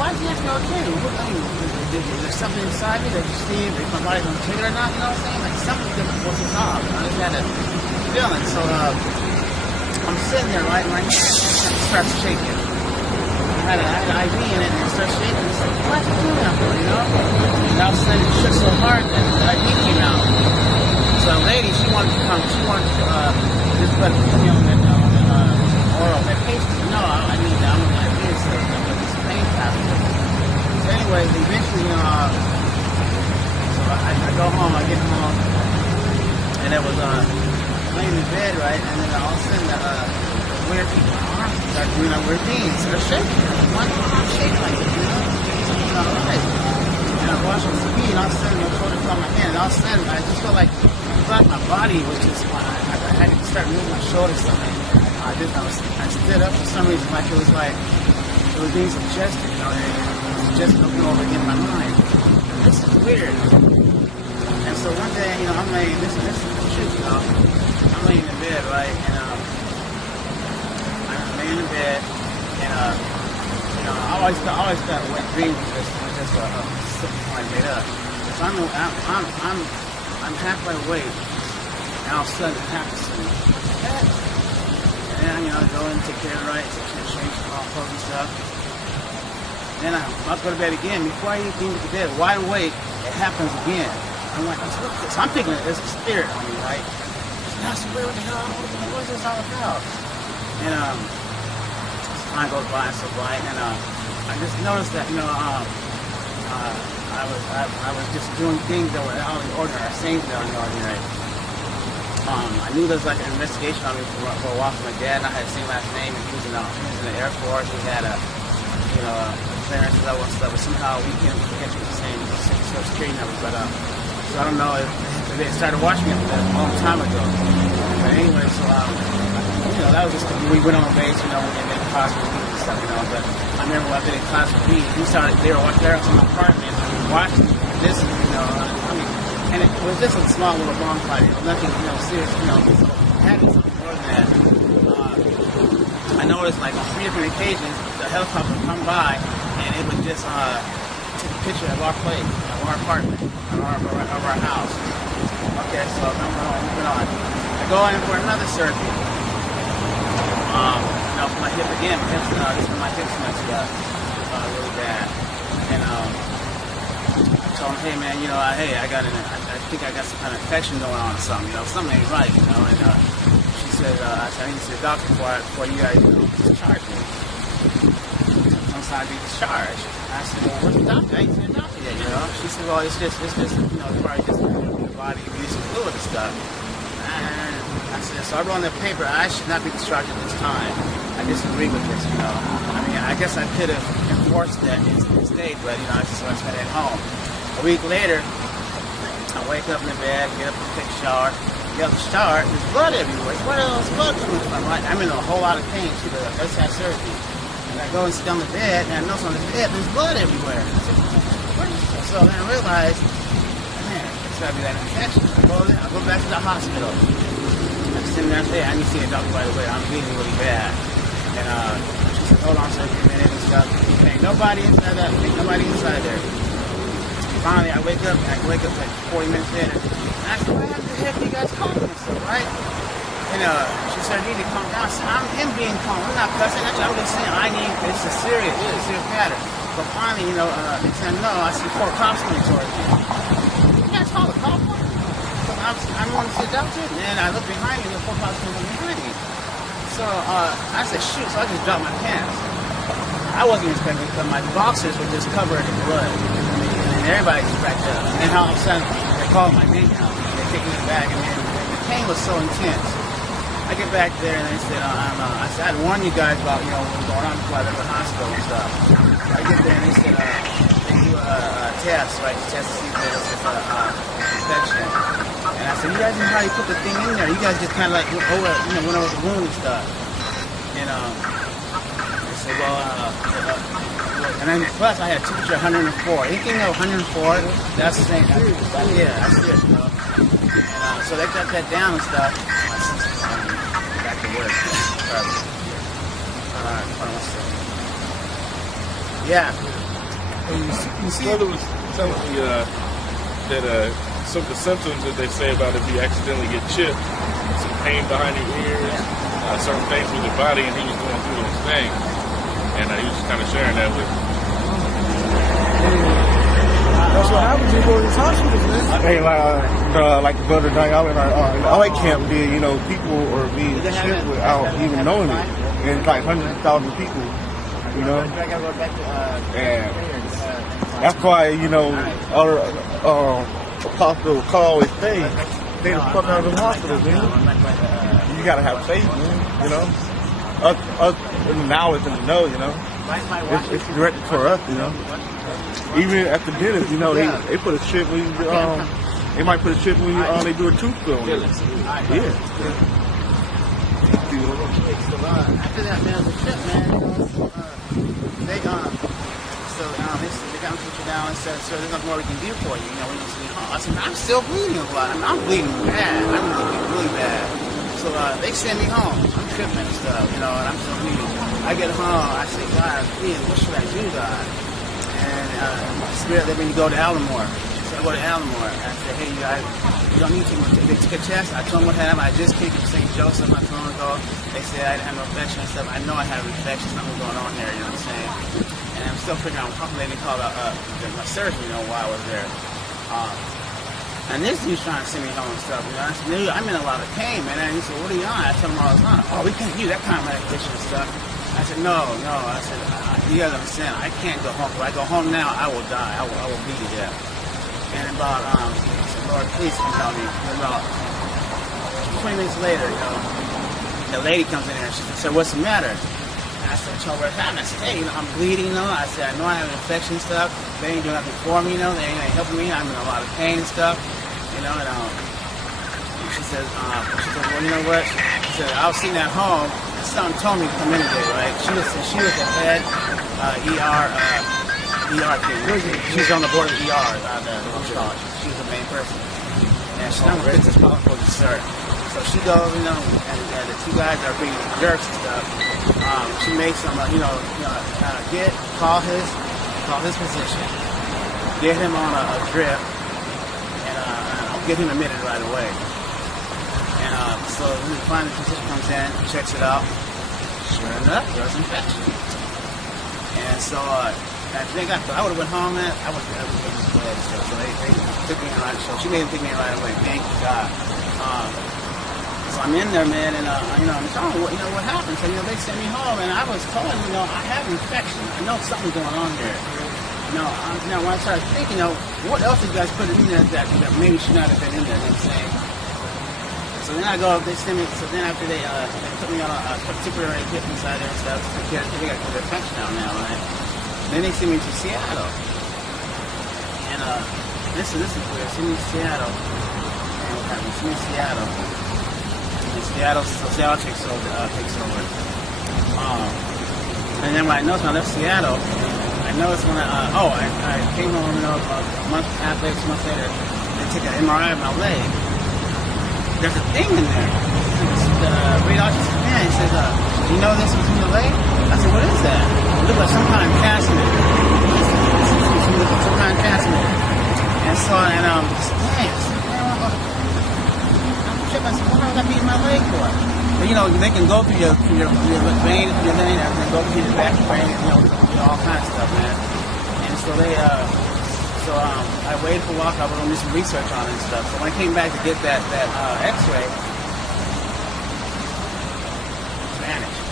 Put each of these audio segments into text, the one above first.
why did you have to go again? I mean, is there something inside me that you see if my body's gonna take it or not? You know what I'm saying? Like something different was off. I just had a feeling. So I'm sitting there, right, and my hand starts shaking. I had an IV in it and it starts shaking. It's like, what's doing up there, you know? And all of a sudden it shook so hard that the IV came out. So a lady, she wanted to just put oral medication. No, I need that. I'm going to do this pain pastor. So anyways, eventually, so I go home, I get home, and it was laying in bed, right, and then all of a sudden, weird people, my arms start doing that weird things, so they're shaking. Why do my arms shake like this, you know? Alright. And I was watching TV, and all of a sudden, my shoulder felt my hand, and all of a sudden, I just felt like my body was just, I had to start moving my shoulders something. I stood up for some reason, like it was being suggested, you know, it was just looking over again in my mind. This is weird. And so one day, you know, I'm laying, this is the truth, you know, I'm laying in bed, right, and I'm laying in bed, and you know, I always thought wet dreams was just a simple I made up. So I'm halfway awake, and all of a sudden it happens to me. And you know, I go in and take care of the rights, change all clothes and stuff. Then I'm about to go to bed again. Before I even get to bed, wide awake, it happens again. I'm like, what's this? So I'm thinking there's a spirit on me, right? That's what the hell? What is this all about? And time goes by and so by, and I just noticed that, you know, I was just doing things that were out of the ordinary, saying that were out of the ordinary. I knew there was like an investigation on me for a while from my dad, and I had the same last name, and he was in the Air Force. We had a clearance level and stuff, but somehow we can't get the same Social Security number. But so I don't know if they started watching me a long time ago. But anyway, so you know, that was just we went on base, you know, and then class with and stuff, you know. But I remember when I did in class with me, they were watching there in my apartment, and we were watching this, you know. I mean. And it was just a small little bonfire. It was nothing, you know, serious, you know. So it had something more than that. I noticed, like, on 3 different occasions, the helicopter would come by, and it would just take a picture of our place, of our apartment, of our house. Okay, so moving on. I go in for another surgery. You know, for my hip again. My hips messed up really bad. And I told him, hey man, you know, I think I got some kind of infection going on or something, you know, something ain't right, you know. And she said, I need to see a doctor before you guys, you know, discharge me. Once I be discharged, I said, well, what's the doctor? I ain't seen a doctor yet, you know. She said, well, it's just, you know, probably just your body abuse some fluid and stuff. And I said, so I wrote on the paper, I should not be discharged at this time. I disagree with this, you know. I mean, I guess I could have enforced that instead, but, you know, I just spent it at home. A week later, I wake up in the bed, get up and take a shower. Get up the shower, there's blood everywhere. Where is blood coming from, right? I'm in a whole lot of pain, too, but I just had surgery. And I go and sit on the bed, and I notice on the bed, there's blood everywhere. I said, what is this? So then I realized, man, it's got to be that infection. I go back to the hospital. I'm sitting there and say, I need to see a doctor right away. I'm bleeding really bad. And she said, hold on, sir, give me a minute and stuff. Ain't nobody inside that. Ain't nobody inside there. Finally, I wake up like 40 minutes later. And I said, what the heck are you guys calling me so, right? And she said, I need to calm down. I said, I'm being calm. I'm not cussing at you. I'm just saying, it's a serious matter. But finally, you know, they said, no. I see 4 cops coming towards me. You guys call the cop? So I'm going to see a doctor. And then I look behind me, and the 4 cops coming behind me. So I said, shoot. So I just dropped my pants. I wasn't expecting it because my boxers were just covered in blood. And everybody just backed up. And then all of a sudden, they called my name out. They took me back, and then the pain was so intense. I get back there, and they said, I said, I'd warn you guys about, you know, what was going on before I left the hospital and stuff. I get there, and they said, they do a test, right, to test to see if there's an infection. And I said, you guys know how you put the thing in there? You guys just kind of like went over the wound and stuff. And they said, well, and then plus I had a temperature of 104. Anything over 104, that's the same. Yeah, that's it, you know. And so they got that down and stuff. Back to work. Yeah. His brother was telling me that some of the symptoms that they say about if you accidentally get chipped, some pain behind your ears, certain things with your body, and he was going through those things. And he was just kind of sharing that with me. That's what happens when you go to these hospitals, man. Hey, like the brother Dying Island, LA camp did, you know, people are being shipped without even knowing it. And it's like hundreds of thousands of people, you know. And that's why, you know, our apostle Carl always stay the fuck out of the hospitals, man. You gotta have faith, man, you know. Us now it's in the know, you know. It's directed for us, you know. Even at the dentist, you know, they put a chip when you, they might put a chip when you, they do a tooth pull. Yeah. After that, man, the trip, man, they got me to sit down and said, "Sir, there's nothing more we can do for you. You know, when you see home." I said, "I'm still bleeding a lot. I'm bleeding bad. I'm really bad." So they send me home. I'm tripping and stuff, you know, and I'm still bleeding. I get home. I say, "God, please, what should I do, God?" And Spirit let me go to Alamo. So I go to Alamo. I said, "Hey, you guys, you don't need to take a test." I told them what happened. I just came from St. Joseph not too long ago. They said I didn't have no infection and stuff. I know I have an infection. Something going on there, you know what I'm saying? And I'm still figuring out. They didn't call my surgery, you know, while I was there. And this dude's trying to send me home and stuff. You know, I said, "Dude, I'm in a lot of pain, man." And he said, "What are you on?" I told him all the time, "Oh, we can't do that kind of medication and stuff." I said, no. I said, "You guys understand, I can't go home. If I go home now, I will die. I will bleed to death." And about, I said, "Lord, please come help me." And about 20 minutes later, you know, the lady comes in here and she said, "What's the matter?" And I said, "Tell her what happened." I said, "Hey, you know, I'm bleeding, you know." I said, "I know I have an infection and stuff. They ain't doing nothing for me, you know. They ain't helping me. I'm in a lot of pain and stuff, you know." And she says, "Well, you know what?" She said, "I was sitting at home. Someone told me to come in today, right?" She was the head ER thing. She was on the board of ER. She was the main person, and she's not gonna fix this problem for dessert. So she goes, you know, and the two guys are being jerks and stuff. She makes them, call his physician, get him on a drip, and I'll get him admitted right away. And so when finally the physician comes in, checks it out, sure enough, there's infection. And so I think I would have went home, man. I would have been dead. So they took me in right. So she made them take me in right away. Thank God. So I'm in there, man, and you know, I'm telling them, you know, what happened. So you know, they sent me home, and I was told, you know, I have an infection. I know something's going on here. You know, when I started thinking, you know, what else did you guys put in there that maybe should not have been in there? You know what I'm saying? So then I go, they send me, so then after they put me on a temporary hip inside there and stuff, they got to put the infection out now, right? Then they send me to Seattle. And this is weird. Send me to Seattle. And what happened? Send me to Seattle. And Seattle takes over. And then when I left Seattle, I noticed when I came home, you know, about a month and a half later, 2 months later, they took an MRI of my leg. There's a thing in there. The radiologist came in and says, "Do you know this was in your leg?" I said, "What is that?" It looked like some kind of casket. Some kind of casket. And so, and I said, "Dang." I'm tripping. I said, "What would that be in my leg for?" But you know, they can go through your vein, and they go through your back brain, you know, all kinds of stuff, man. And so So I waited for a while. I was doing some research on it and stuff. So when I came back to get that X-ray, it vanished.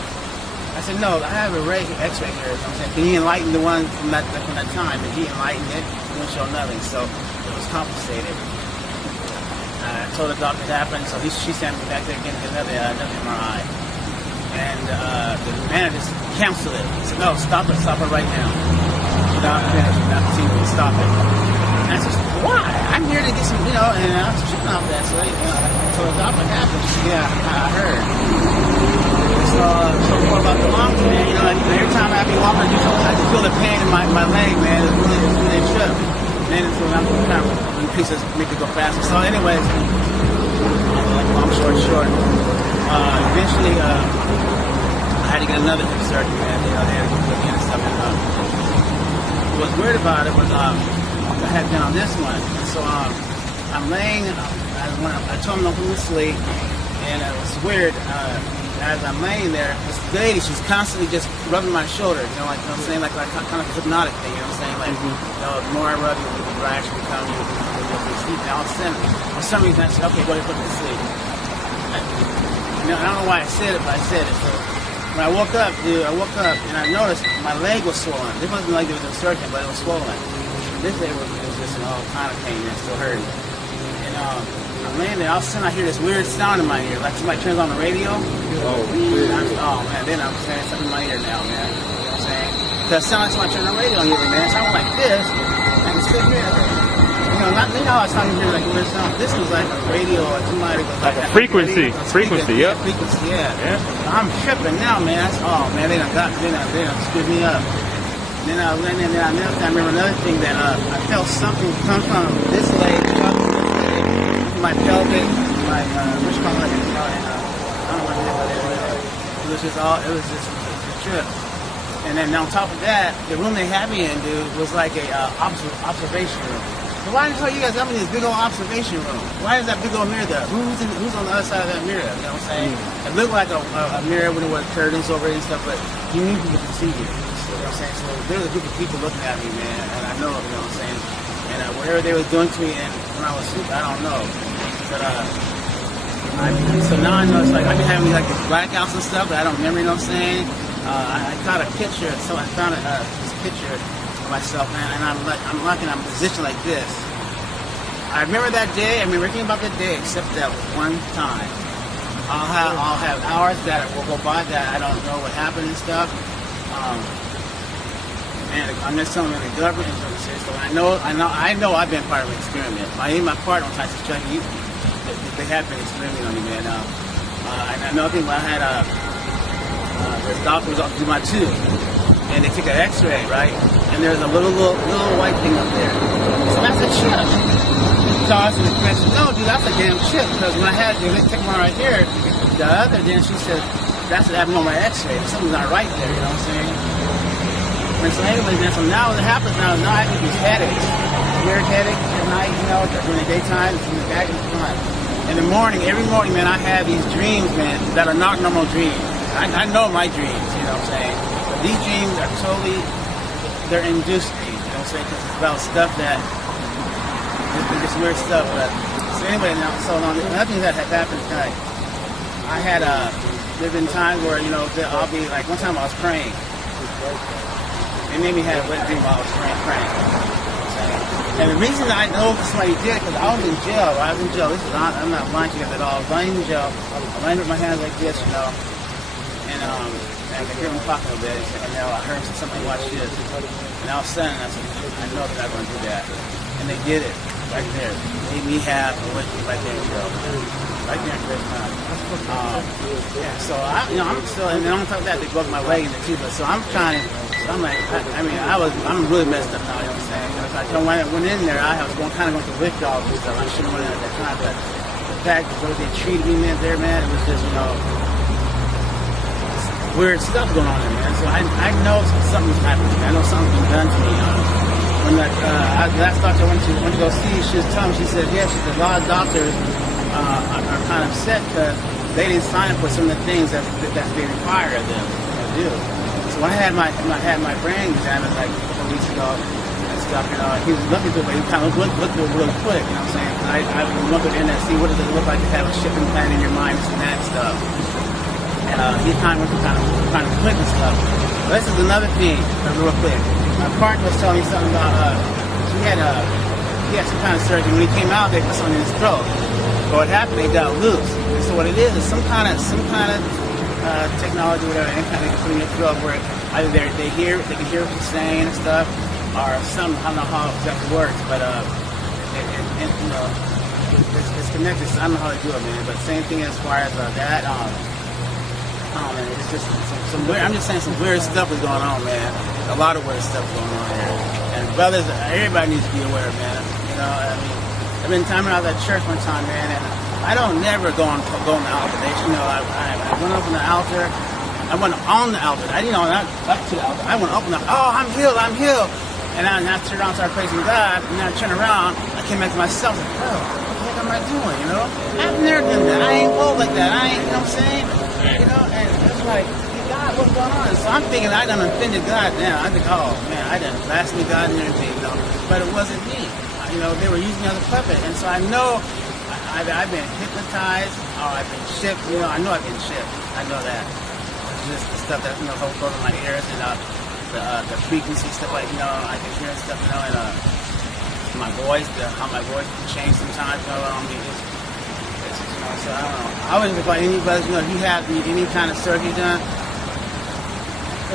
I said, "No, I have a X-ray here." I'm saying, "Can you enlighten the one from that time?" And he enlightened it. It wouldn't show nothing. So it was compensated. I told the doctor what happened. So she sent me back there again to get another MRI. And the manager canceled it. He said, "No, stop it right now. Not finished, not continuing, stop it." And I said, "Why? I'm here to get some, you know," and I was tripping off that. So I told the doctor what happened. She said, "Yeah, I heard." So more about the lungs, man. You know, every time I be walking, I just feel the pain in my leg, man. It's really trip. And then so I'm trying to pieces make it go faster. So anyways, long story short, eventually I had to get another hip surgery, man. You know, they had to put me in and stuff. what was weird about it was I had been on this one. And so I'm laying, I told him to go to sleep, and it was weird. As I'm laying there, this lady, she's constantly just rubbing my shoulder, you know what I'm saying? Like kind of a hypnotic thing, you know what I'm saying? Like, you know, the more I rub you, the more I actually become you, you'll sleep. And all of a sudden, for some reason, I said, okay, go ahead, put me to sleep. I don't know why I said it, but I said it. So when I woke up, and I noticed my leg was swollen. It wasn't like there was a surgeon, but it was swollen. This leg was just in all kind of pain and still hurting. And I'm laying there, all of a sudden I hear this weird sound in my ear, like somebody turns on the radio. Oh man, then I'm saying something in my ear now, man. You know what I'm saying? Because it sounds like somebody turning on the radio on your ear, man. It sounded like this. I can still hear it. You know, not me how I was talking here like a weird sound. This was like a radio or somebody goes like a frequency. Frequency, yeah. I'm tripping now, man. Man, they done screwed me up. Then I remember another thing that I felt something come from this leg, my pelvic, my which call it, you know, and I don't know what it was. It was just a trip. And then on top of that, the room they had me in, dude, was like a observation room. So why the hell you guys got me in this big old observation room? Why is that big old mirror there? Who's on the other side of that mirror? You know what I'm saying? It looked like a mirror when there were curtains over it and stuff, but you knew people could see you. You know what I'm saying? So there was a group of people looking at me, man, and I know, you know what I'm saying? And whatever they was doing to me and when I was asleep, I don't know. But so now I know it's like I've been having like these blackouts and stuff, but I don't remember, you know what I'm saying? I got a picture, so I found this picture of myself, man, and I'm positioned like this. I remember that day, I remember everything about that day except that one time. I'll have hours that will go by that I don't know what happened and stuff. Man, I'm just telling you, the government is really serious. So I know I've been part of an experiment. My partner on Tyson Chuck, they have been experimenting on me, man. And I know people, I had this doctor was off to do my tooth, and they took an X-ray, right? And there's a little white thing up there. So that's a chip. So I was in the friend said, no, dude, that's a damn chip. Because when they took one right here, the other, then she said, that's what happened on my X-ray. Something's not right there, you know what I'm saying? And so anyways, man, so now what happens now I get these headaches. Weird headache at night, you know, during the daytime, in the back and the front. In the morning, every morning, man, I have these dreams, man, that are not normal dreams. I know my dreams, you know what I'm saying? But these dreams are totally, they're induced dreams, you know what I'm saying? Because it's about stuff that, it's weird stuff. But so anyway, now, so another thing that had happened tonight, I had, there've been times where, you know, I'll be, like, one time I was praying. It made me have a wet dream while I was praying. And the reason I know somebody did it, because I was in jail. I'm not lying to you at all. I was lying in jail. I was lying with my hands like this, you know. And I could hear them talking a bit. And now I heard somebody watch this. And all of a sudden, I said, I know they're not going to do that. And they did it right there. They made me have a wet dream right there in jail. Right there in Greatmillstone. So I'm still, and then on top of that, they broke my leg in the too. But so I'm trying to. I'm like, I'm really messed up now, you know what I'm saying? When I went in there, I was going through withdrawals and stuff. I shouldn't have went in at that time, but the fact that the way they treated me, man, it was just, you know, weird stuff going on there, man. So I know something's happening. I know something's been done to me. When the last doctor I went to go see, she was telling me, she said, a lot of doctors are kind of upset because they didn't sign up for some of the things that's being required of them to do. So when I had my brain examined like a couple weeks ago and stuff, you know, he was looking through it, but he kind of looked through it real quick, you know what I'm saying? I looked at the internet, see what does it look like to have a shipping plan in your mind and that stuff. And he kind of went through kind of quick and stuff. But this is another thing, real quick. My partner was telling me something about he had some kind of surgery. When he came out, they put something in his throat. But what happened, they got loose. And so what it is some kind of technology, whatever, any kind of put in your throat where either they can hear what you're saying and stuff, or something. I don't know how it exactly works, but you know, it's connected. So I don't know how they do it, man. But same thing as far as that. Oh man, it's just some weird. I'm just saying some weird stuff is going on, man. A lot of weird stuff going on here. And brothers, everybody needs to be aware, man. You know, I mean, I've been timing out that church one time, man, and I don't never go on the altar. You know, I went up on the altar. I went on the altar. I didn't know not up to the altar. I went up and I'm healed. And I turned around, started praising God, and then I turned around, I came back to myself, like, bro, what the heck am I doing, you know? I've never done that. I ain't bold like that. I ain't, you know what I'm saying? You know, and it's like, hey, God, what's going on? So I'm thinking I done offended God now. I think, oh, man, I done blasphemy God and everything, you know? But it wasn't me. You know, they were using me as a puppet. And so I know I've been hypnotized, or I've been shipped, you know, I know I've been shipped. I know that. It's just the stuff that, you know, goes over my ears and the frequency stuff, like, you know, I can hear stuff, you know, and my voice, how my voice can change sometimes, you know, I mean, it's you know, so I don't know. I wouldn't advise anybody, you know, if you have any kind of surgery done,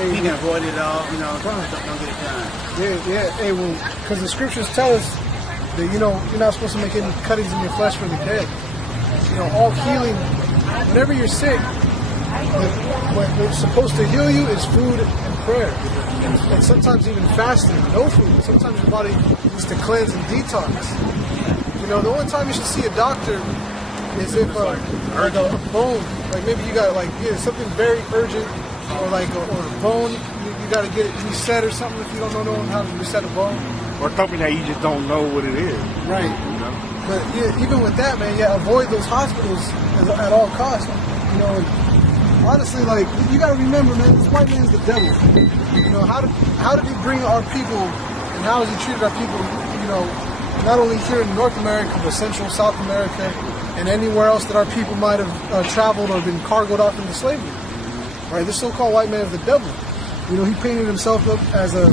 you can avoid it all, you know, don't get it done. Yeah, hey, well, because the scriptures tell us that, you know, you're not supposed to make any cuttings in your flesh for the dead. You know, all healing, whenever you're sick, what's supposed to heal you is food and prayer. And sometimes even fasting, no food. Sometimes your body needs to cleanse and detox. You know, the only time you should see a doctor is if like a bone, like maybe you got like something very urgent, or like or a bone, you got to get it reset or something if you don't know how to reset a bone. Or something that you just don't know what it is. Right. You know? But yeah, even with that, man, avoid those hospitals at all costs. You know, honestly, like, you got to remember, man, this white man's the devil. You know, how did he bring our people, and how has he treated our people, you know, not only here in North America, but Central, South America, and anywhere else that our people might have traveled or been cargoed off into slavery. Right? This so-called white man is the devil. You know, he painted himself up as the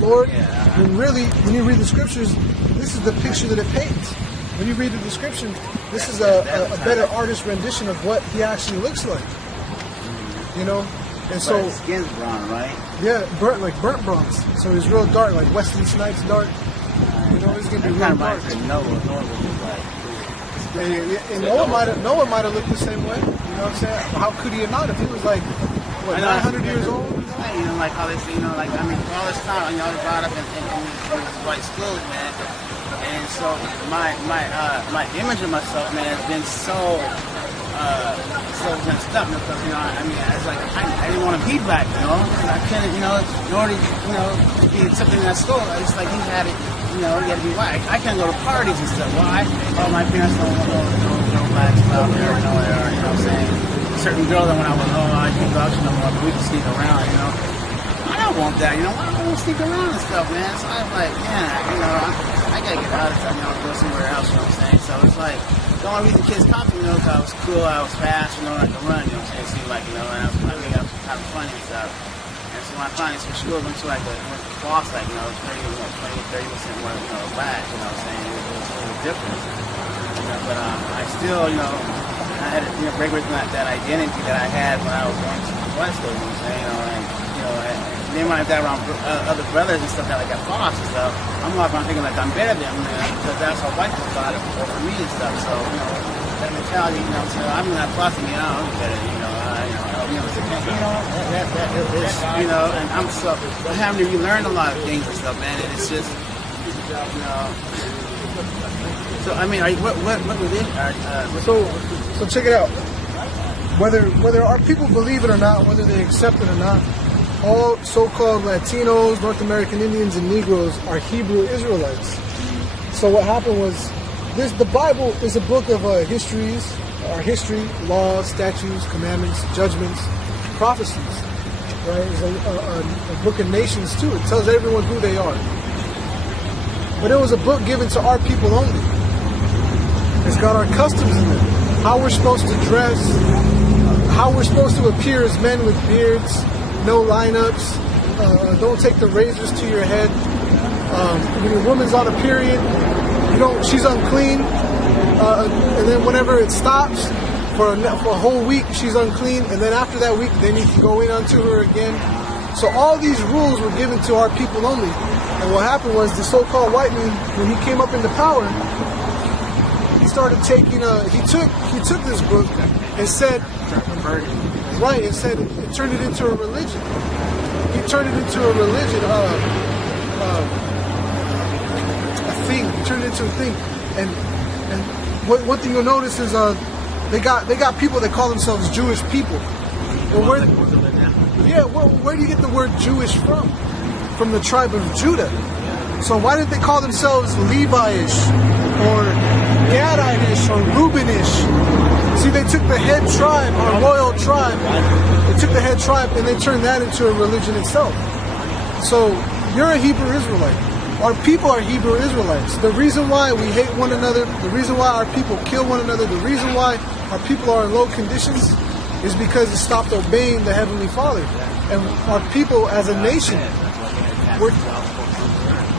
Lord. When really, when you read the scriptures, this is the picture that it paints. When you read the description, this is a better artist rendition of what he actually looks like. You know, and so his skin's brown, right? Yeah, burnt bronze. So he's real dark, like Wesley Snipes dark. You know, it's gonna be real dark. And Noah might have looked the same way. You know what I'm saying? How could he have not if he was like, what, 900 years old? You know, like how they say, you know, like, I mean, for all this time, you know, I was brought up in these white schools, man. And so my image of myself, man, has been so messed up, because, you know, I mean, it's like, I didn't want to be black, you know, I couldn't, you know, in order, you know, to be accepted in that school, it's like he had it, you know, you had to be white. I can't go to parties and stuff. Why? Oh, my parents don't want no blacks out there, you know what I'm saying? Certain girls that when I was, I can't go out no more, but we can sneak around, you know. I don't want that, you know, I don't want to sneak around and stuff, man. So I was like, yeah, you know, I gotta get out of stuff, you know, go somewhere else, you know what I'm saying? So it's like, the only reason kids talk to me, you know, because I was cool, I was fast, you know, I could run, you know what I'm saying? It seemed like, you know, and I was kind of funny and stuff. And so when I finally switched schools, went to like the boss, like, you know, 30% more, you know, black, you know what I'm saying? It was a difference. You know, but I still, you know, I had to, you know, break away from that identity that I had when I was going to the white school, you know what I'm saying? And then when I got around other brothers and stuff that I got lost and stuff, I'm walking around thinking like I'm better than them, because that's how white people thought it for me and stuff. So, you know, that mentality, you know, so I'm not flossing me out, I'm better, you know, you know, and I'm so having to relearn a lot of things and stuff, man. And it's just, you know. So I mean, what was it? So check it out. Whether our people believe it or not, whether they accept it or not, all so-called Latinos, North American Indians, and Negroes are Hebrew Israelites. So what happened was, the Bible is a book of histories, our history, laws, statutes, commandments, judgments, prophecies. Right? It's a book of nations too. It tells everyone who they are. But it was a book given to our people only. It's got our customs in it. How we're supposed to dress, how we're supposed to appear as men with beards, no lineups, don't take the razors to your head. When a woman's on a period, she's unclean. And then whenever it stops, for a whole week, she's unclean. And then after that week, they need to go in unto her again. So all these rules were given to our people only. And what happened was, the so-called white man, when he came up into power, he started taking he took this book and said, right, and said it turned it into a religion. He turned it into a religion, a thing. He turned it into a thing. And one thing you'll notice is they got people that call themselves Jewish people. Well, where do you get the word Jewish from? from the tribe of Judah. So why didn't they call themselves Levi-ish or Gadish or Reubenish? See, they took the head tribe, our royal tribe, they took the head tribe and they turned that into a religion itself. So you're a Hebrew Israelite. Our people are Hebrew Israelites. The reason why we hate one another, the reason why our people kill one another, the reason why our people are in low conditions is because they stopped obeying the Heavenly Father. And our people as a nation,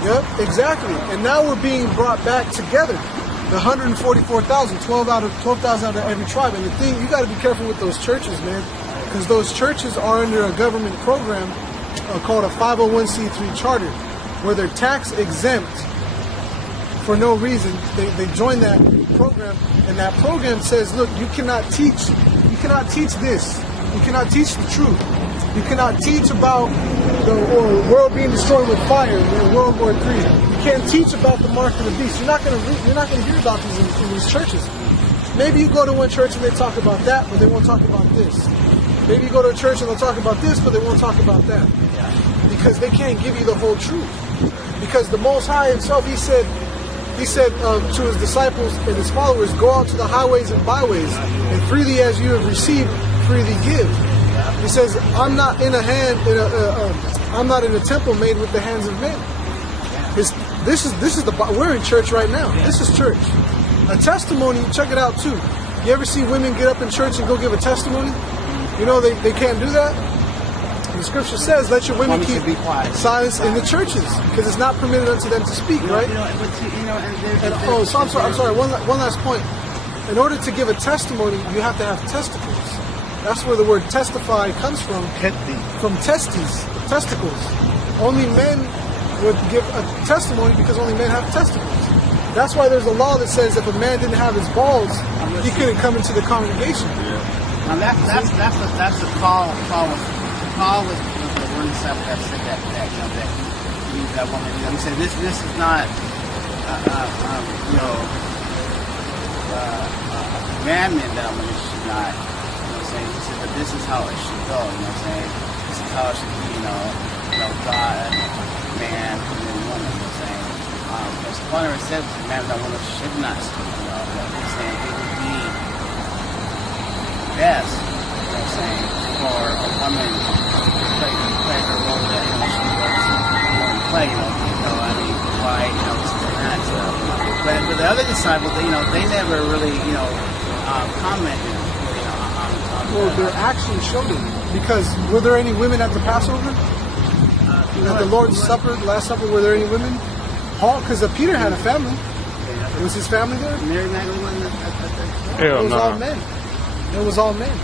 yep, exactly. And now we're being brought back together. The 144,000, 12,000 out of every tribe. And the thing, you got to be careful with those churches, man, because those churches are under a government program called a 501c3 charter, where they're tax exempt for no reason. They join that program, and that program says, look, you cannot teach this. You cannot teach the truth. You cannot teach about the world being destroyed with fire in World War III. You can't teach about the mark of the beast. You're not going to hear about these in these churches. Maybe you go to one church and they talk about that, but they won't talk about this. Maybe you go to a church and they'll talk about this, but they won't talk about that. Because they can't give you the whole truth. Because the Most High Himself, He said to His disciples and His followers, go out to the highways and byways, and freely as you have received, freely give. He says, I'm not in I'm not in a temple made with the hands of men. We're in church right now. This is church. A testimony, check it out too. You ever see women get up in church and go give a testimony? You know they can't do that. The scripture says, let your women keep silence in the churches, because it's not permitted unto them to speak, right? So I'm sorry. One last point. In order to give a testimony, you have to have testicles. That's where the word testify comes from. From testicles. Only men would give a testimony because only men have testicles. That's why there's a law that says if a man didn't have his balls, he couldn't come into the congregation. Now that's the Paul was the one disciple that said that used that woman. He said this is not commandment that a woman should not. He said, but this is how it should go. This is how it should be. God, man, and then woman. As Paul said, man, that woman should not speak. He's saying it would be best. For a woman to play her role that she was going to play. Why, this and that stuff. But for the other disciples, they never really, commented. Well, their actions showed it. Because were there any women at the Passover? At the Lord's Supper, the Last Supper, were there any women? Paul, because Peter had a family. Was his family there? Mary Magdalene. It was all men. It was all men.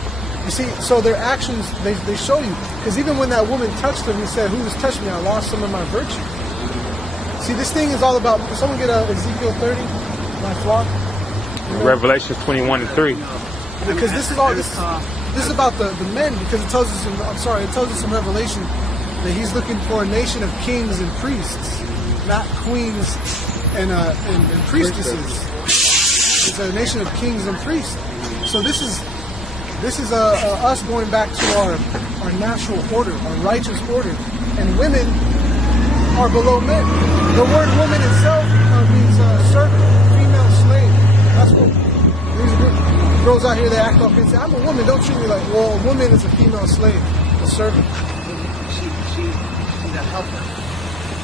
You see, so their actions, they show you. Because even when that woman touched him, he said, who has touched me? I lost some of my virtue. See, this thing is all about, can someone get Ezekiel 30, my flock? Revelation 21:3. Because this is about the men, because it tells us in Revelation that he's looking for a nation of kings and priests, not queens and priestesses. It's a nation of kings and priests. So this is us going back to our natural order, our righteous order. And women are below men. The word woman itself means servant, female slave. That's what these girls out here, they act up and say, I'm a woman, don't treat me like, well, a woman is a female slave, a servant. She's a helper.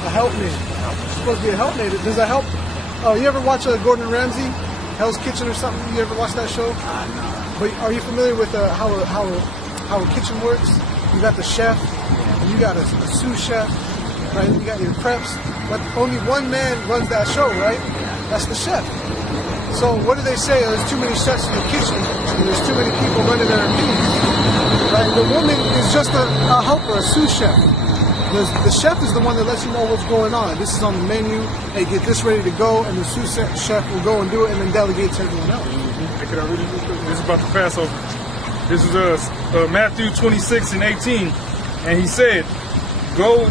A helpmate. She's supposed to be a helpmate. Does that help? Oh, you ever watch Gordon Ramsay, Hell's Kitchen or something? You ever watch that show? No. But are you familiar with how a kitchen works? You got the chef, and you got a sous chef, right? You got your preps, but only one man runs that show, right? That's the chef. So what do they say? There's too many chefs in the kitchen, and there's too many people running their meals. Right? The woman is just a helper, a sous chef. The chef is the one that lets you know what's going on. This is on the menu. They get this ready to go, and the sous chef will go and do it, and then delegate to everyone else. This is about the Passover. This is Matthew 26:18, and he said, "Go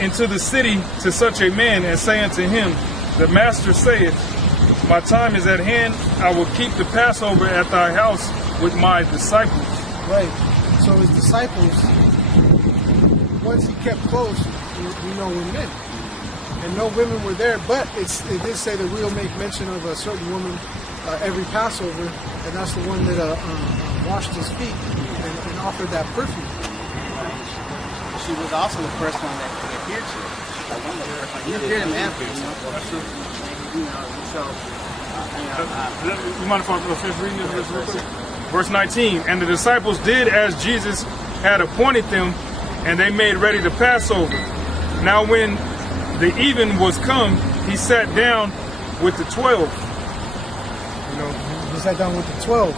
into the city to such a man, and say unto him, the master saith, my time is at hand. I will keep the Passover at thy house with my disciples." Right. So his disciples, once he kept close, we know were men. And no women were there, but it did say that we'll make mention of a certain woman every Passover, and that's the one that washed his feet and offered that perfume. She was also the first one that he appeared to. Like one of the first ones. He appeared in man, You mind if I finish reading this real quick? Verse 19, and the disciples did as Jesus had appointed them, and they made ready the Passover. Now when the even was come, he sat down with the 12. He sat down with the 12.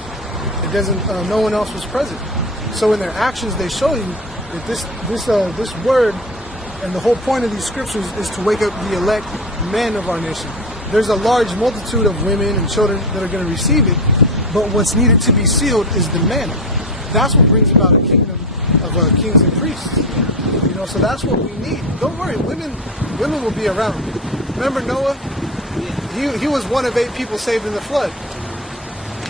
It doesn't. No one else was present. So in their actions, they show you that this word and the whole point of these scriptures is to wake up the elect men of our nation. There's a large multitude of women and children that are going to receive it, but what's needed to be sealed is the men. That's what brings about a kingdom of kings and priests. So that's what we need. Don't worry, women will be around. Remember Noah? He was one of 8 people saved in the flood.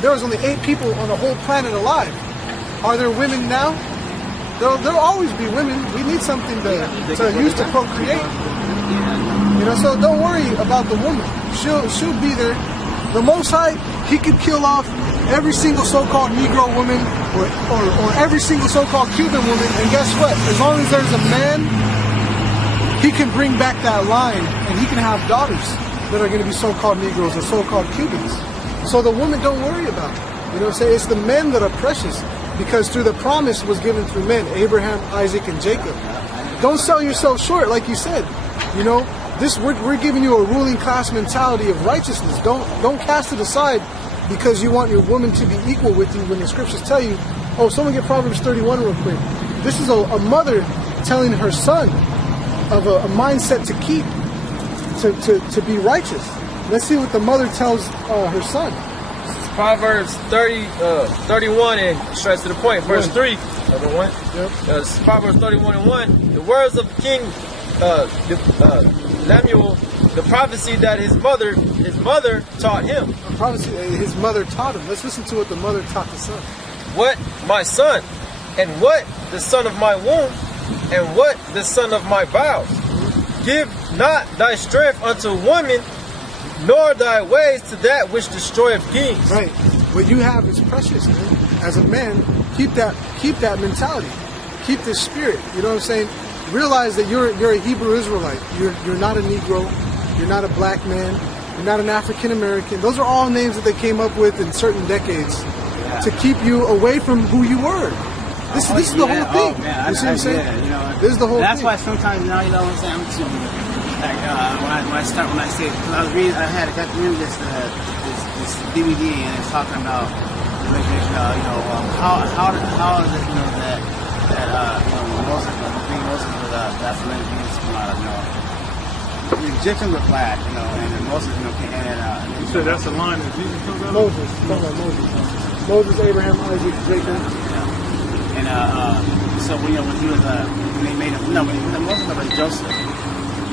There was only 8 people on the whole planet alive. Are there women now? There'll always be women. We need something to use to procreate. So don't worry about the woman. She'll be there. The Most High, he could kill off every single so-called Negro woman or every single so-called Cuban woman, and guess what? As long as there's a man, he can bring back that line, and he can have daughters that are going to be so-called Negroes or so-called Cubans. So the woman, don't worry about it. It's the men that are precious, because through the promise was given through men, Abraham, Isaac, and Jacob. Don't sell yourself short, like you said. We're giving you a ruling class mentality of righteousness. Don't cast it aside because you want your woman to be equal with you when the scriptures tell you. Oh, someone get Proverbs 31 real quick. This is a mother telling her son of a mindset to keep, to be righteous. Let's see what the mother tells her son. Proverbs 31 and straight to the point. Verse 3. Number 1. Yep. Proverbs 31 and 1. The words of King Lemuel, the prophecy that his mother taught him. The prophecy his mother taught him. Let's listen to what the mother taught the son. What, my son, and what the son of my womb, and what the son of my vows. Give not thy strength unto woman, nor thy ways to that which destroyeth kings. Right. What you have is precious, man. As a man, keep that mentality. Keep this spirit. You know what I'm saying? Realize that you're a Hebrew Israelite. You're not a Negro. You're not a black man. You're not an African American. Those are all names that they came up with in certain decades to keep you away from who you were. This is the whole thing. You see what I'm saying? This is the whole thing. That's why sometimes now, what I'm saying, I'm too, like when I say, because I was reading, I got to read this DVD, and it's talking about religion, how is it, that Moses was African beings come out of, the Egyptians were black, and then Moses, You said that's the line that Jesus comes out of? Moses. Talking about Moses. Moses, Abraham, Isaac, Jacob. And so when he was when they made him, when Moses was Joseph.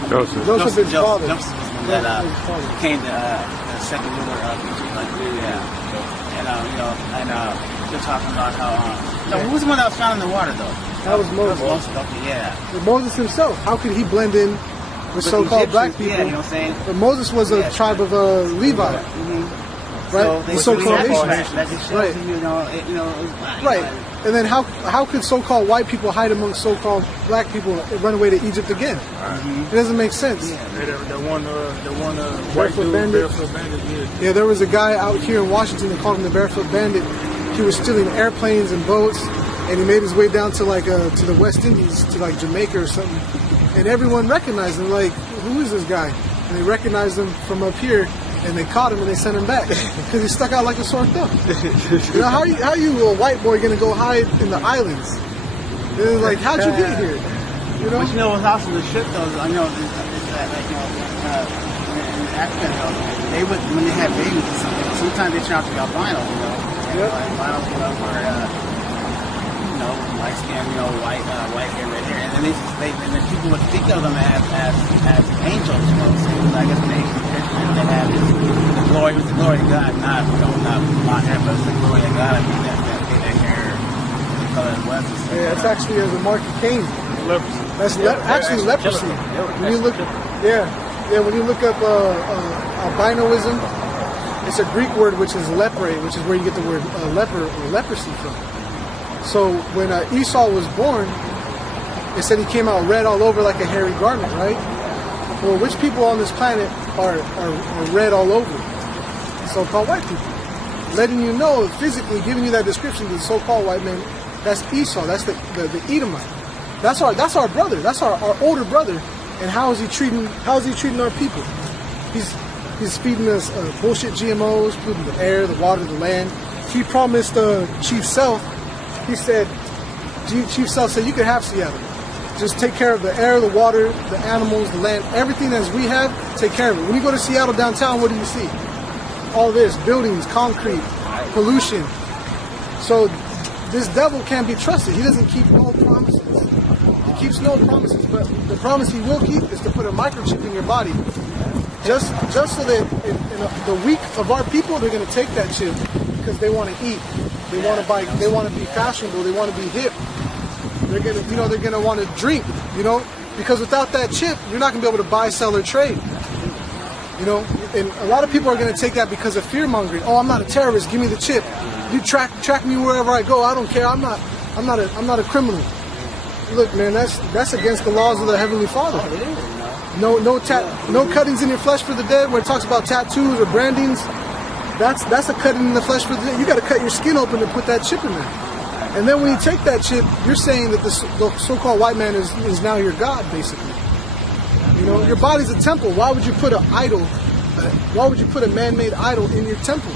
Joseph is father. Joseph was that became the second ruler of Egypt. And they're talking about how who was the one that was found in the water though? That was Moses. Okay, yeah. But Moses himself, how could he blend in with so-called black people? Yeah, you know what I'm saying? But Moses was a tribe of Levi. Right? The so-called nation. Right. Right. And then how could so-called white people hide among so-called black people and run away to Egypt again? It doesn't make sense. That one white dude, Barefoot Bandit. Yeah, there was a guy out here in Washington, they called him the Barefoot Bandit. He was stealing airplanes and boats, and he made his way down to to the West Indies, to like Jamaica or something. And everyone recognized him, like, who is this guy? And they recognized him from up here, and they caught him and they sent him back because he stuck out like a sore thumb. How you a white boy gonna go hide in the islands? They're like, how'd you get here? But what's also the shit though? I know is that in Africa, they would when they had babies or something. Sometimes they turn out to be albino, albinos were light skin, white hair, red hair, and then people would think of them as angels, I guess when they have the glory of God, not blonde hair, but it's the glory of God. I mean that hair, the color it was. Yeah, it's actually as a mark of Cain. leprosy. That's actually leprosy. When you look, when you look up albinoism, it's a Greek word which is lepre, which is where you get the word leper or leprosy from. So when Esau was born, it said he came out red all over like a hairy garment, right? Well, which people on this planet are red all over? So-called white people. Letting you know, physically giving you that description of the so-called white man, that's Esau, that's the Edomite. That's our brother, that's our older brother. And how is he treating our people? He's feeding us bullshit GMOs, polluting the air, the water, the land. He promised Chief Self, he said, Chief Self said, you can have Seattle. Just take care of the air, the water, the animals, the land, everything as we have, take care of it. When you go to Seattle downtown, what do you see? All this, buildings, concrete, pollution. So this devil can't be trusted. He doesn't keep no promises. He keeps no promises, but the promise he will keep is to put a microchip in your body. Just so that in the weak of our people, they're going to take that chip because they want to eat. They want to buy. They want to be fashionable. They want to be hip. They're gonna want to drink. Because without that chip, you're not going to be able to buy, sell, or trade. And a lot of people are going to take that because of fear mongering. Oh, I'm not a terrorist. Give me the chip. You track me wherever I go. I don't care. I'm not a criminal. Look, man, that's against the laws of the Heavenly Father. No cuttings in your flesh for the dead. Where it talks about tattoos or brandings, that's a cutting in the flesh for the dead. You got to cut your skin open to put that chip in there. And then when you take that chip, you're saying that the so-called white man is now your God, basically. Your body's a temple. Why would you put an idol? Why would you put a man-made idol in your temple?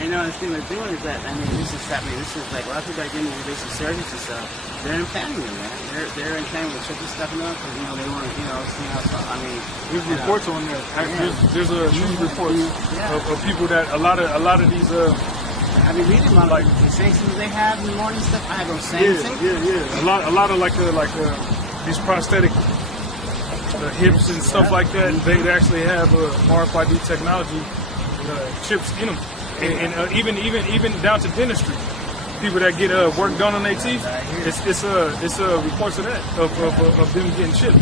And the thing they're doing is that, this is happening. This is like a lot of people are getting into basic surgeries and stuff. They're implanting it, man. They're implanting with tricky stuff in them because, they want to, see how, There's reports on that. There's a news reports of people that a lot of these. I've been reading about like the sanctions they have in the morning stuff. I have those same things. Yeah. A lot of these prosthetic hips and stuff like that. They actually have RFID technology chips in them, and even down to dentistry. People that get work done on their teeth, it's reports of that of them getting chipped.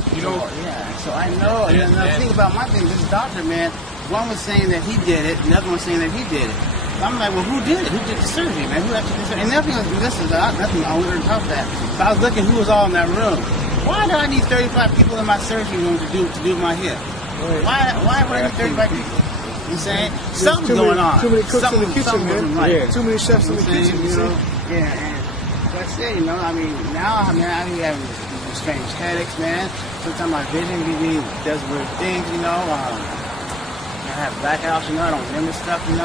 So I know. And the thing about my thing, this doctor, man, one was saying that he did it, the other one was saying that he did it. I'm like, well, who did it? Who did the surgery, man? Who actually did the surgery? And nothing I wanted to talk about that. So I was looking who was all in that room. Why do I need 35 people in my surgery room to do my hip? Why would I need 35 people? You know what I'm saying? Something's going on. Too many cooks in the kitchen, man. Right. Too many chefs in the kitchen, Yeah, and like I said, now I be having strange headaches, man. Sometimes my vision does weird things, I have blackouts, I don't remember stuff, And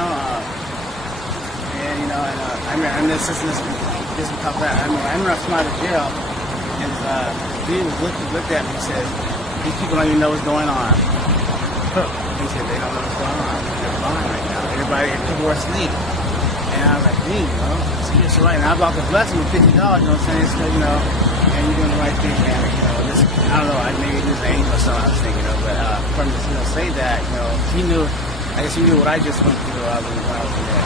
I remember this is tough. I remember I came out of jail, and dude looked at me and says, "These people don't even know what's going on." He said, "They don't know what's going on. They're blind right now. People are asleep." And I was like, "Dang, it's right." And I was about to bless him with $50. And you're doing the right thing, man. I don't know. Maybe it was an angel or something. I was thinking of, but for him to say that, he knew. I guess he knew what I just went through when I was in there.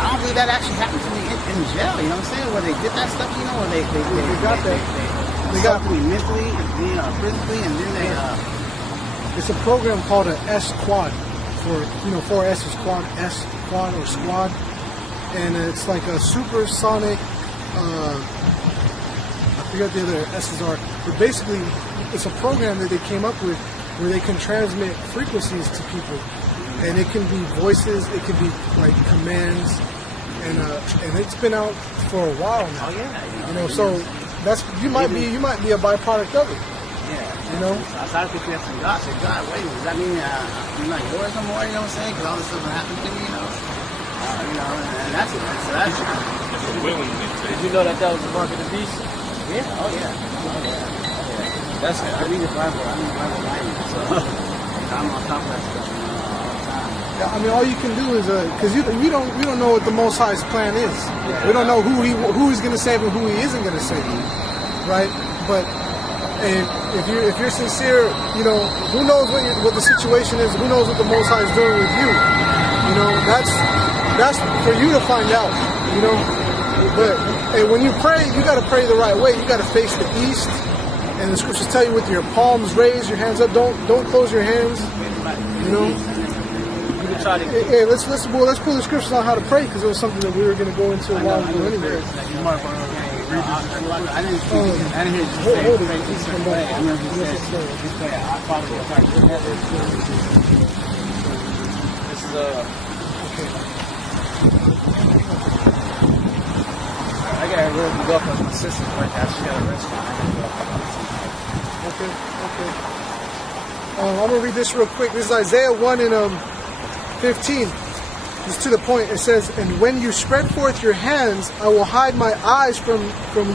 I don't believe that actually happened to me in jail, you know what I'm saying? Where they did that stuff, where they got me mentally, physically, and then they it's a program called an S-Quad for 4 S's quad, S-Quad or squad. And it's like a supersonic I forget the other S's are, but basically it's a program that they came up with where they can transmit frequencies to people. And it can be voices, it can be like commands, and it's been out for a while now. Oh yeah, so that's you might be a byproduct of it. Yeah, I started to feel from God. I said, God, wait, does that mean I'm not yours no more? You know what I'm saying? Because all this stuff that happened to me, and that's it. So that's Did you know that was the mark of the beast? Yeah. Oh yeah. That's I read the Bible. I read the Bible 90, so I'm on top of that stuff. All you can do is because we don't know what the Most High's plan is. We don't know who he's going to save and who he isn't going to save, right? But if you're sincere, who knows what the situation is? Who knows what the Most High is doing with you? That's for you to find out. But when you pray, you got to pray the right way. You got to face the east. And the scriptures tell you with your palms raised, your hands up. Don't close your hands. You know. Yeah, let's pull the scriptures on how to pray, because it was something that we were going to go into a while ago anyway. I didn't hear you say pray this way. I remember you said, our Father who art in heaven. This is I gotta really go up with my sister's right now. She got a restaurant. Okay. I'm gonna read this real quick. This is Isaiah 1 and 15. It's to the point. It says, "And when you spread forth your hands, I will hide my eyes from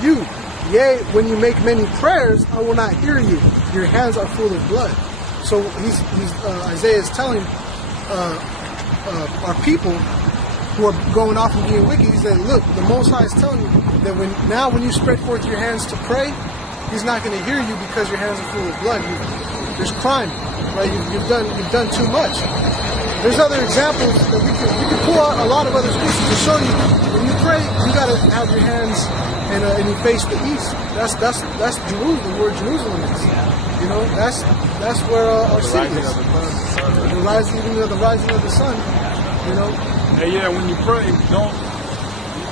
you. Yea, when you make many prayers, I will not hear you. Your hands are full of blood." So Isaiah is telling our people who are going off and being wicked. He said, "Look, the Most High is telling you that when you spread forth your hands to pray, He's not going to hear you because your hands are full of blood. There's crime, right? You've done too much." There's other examples that we can pull out a lot of other scriptures to show you. When you pray, you got to have your hands and you face the east. That's Jerusalem, where Jerusalem is. You know, that's where our city is. The rising of the sun. You know. Hey, yeah, when you pray, don't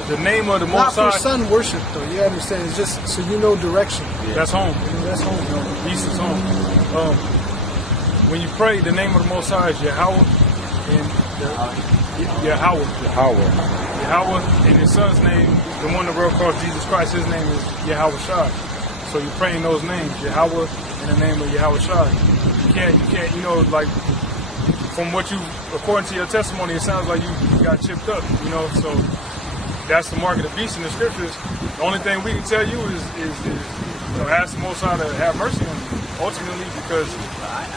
the name of the Most High. Not for sun worship, though. You understand? It's just so you know direction. That's home. You know, that's home. East is home. When you pray, the name of the Most High is Yahweh, and Yahweh, and His Son's name, the one the world calls Jesus Christ, His name is Yahweh Shai. So you're praying those names, Yahweh, in the name of Yahweh Shai. You can't, you know, like from what you, according to your testimony, it sounds like you got chipped up, you know. So that's the mark of the beast in the scriptures. The only thing we can tell you is you know, ask the Most High to have mercy on you, ultimately, because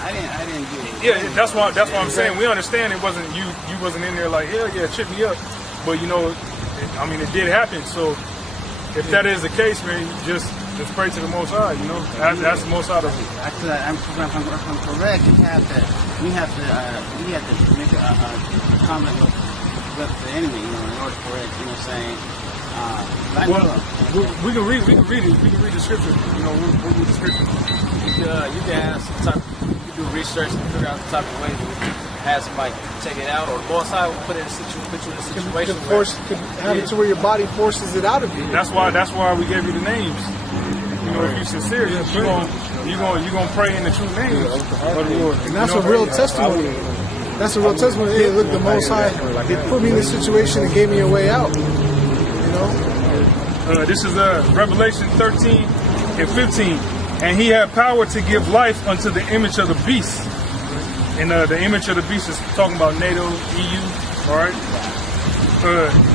I didn't get it. Yeah, that's why I'm saying we understand it wasn't you wasn't in there like, hell yeah, chip me up. But you know, it did happen. So if that is the case, man, just pray to the Most High, you know. Ask the Most High to. If I'm correct, we have to make a comment with the enemy, you know, in order for it, you know, saying. We can read it. We can read the scripture. You know, we'll read the scripture. You can ask do research and figure out the type of way to have somebody take it out, or the Most High will put you in a situation could have it to where your body forces it out of you. That's why we gave you the names. You know, if you're sincere, you're gonna pray in the true name of the Lord. And that's a real testimony. That's a real testimony. Hey, look, the Most High, He put me in this situation and gave me a way out. You know. This is Revelation 13 and 15. And He had power to give life unto the image of the beast. And the image of the beast is talking about NATO, EU, all right?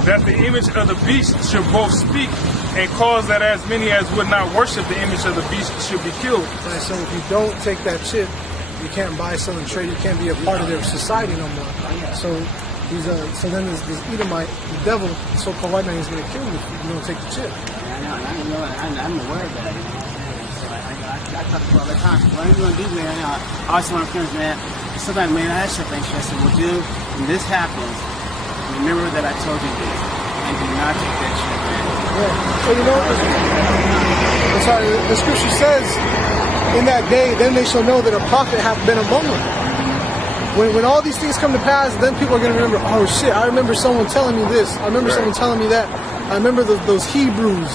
That the image of the beast should both speak and cause that as many as would not worship the image of the beast should be killed. Right, so if you don't take that chip, you can't buy, sell, and trade. You can't be a part of their society no more. So so then this Edomite, the devil, the so-called white man, is going to kill you if you don't take the chip. I'm aware of that. I talk about all the time. What are you going to do, man? I always tell my friends, man, sometimes, man, I had shit anxious. I said, well, dude, when this happens, remember that I told you this. And do not take that shit, man. Yeah. So, you know, that's how the scripture says, in that day, then they shall know that a prophet hath been among them. When all these things come to pass, then people are going to remember, oh, shit, I remember someone telling me this. I remember someone telling me that. I remember those Hebrews.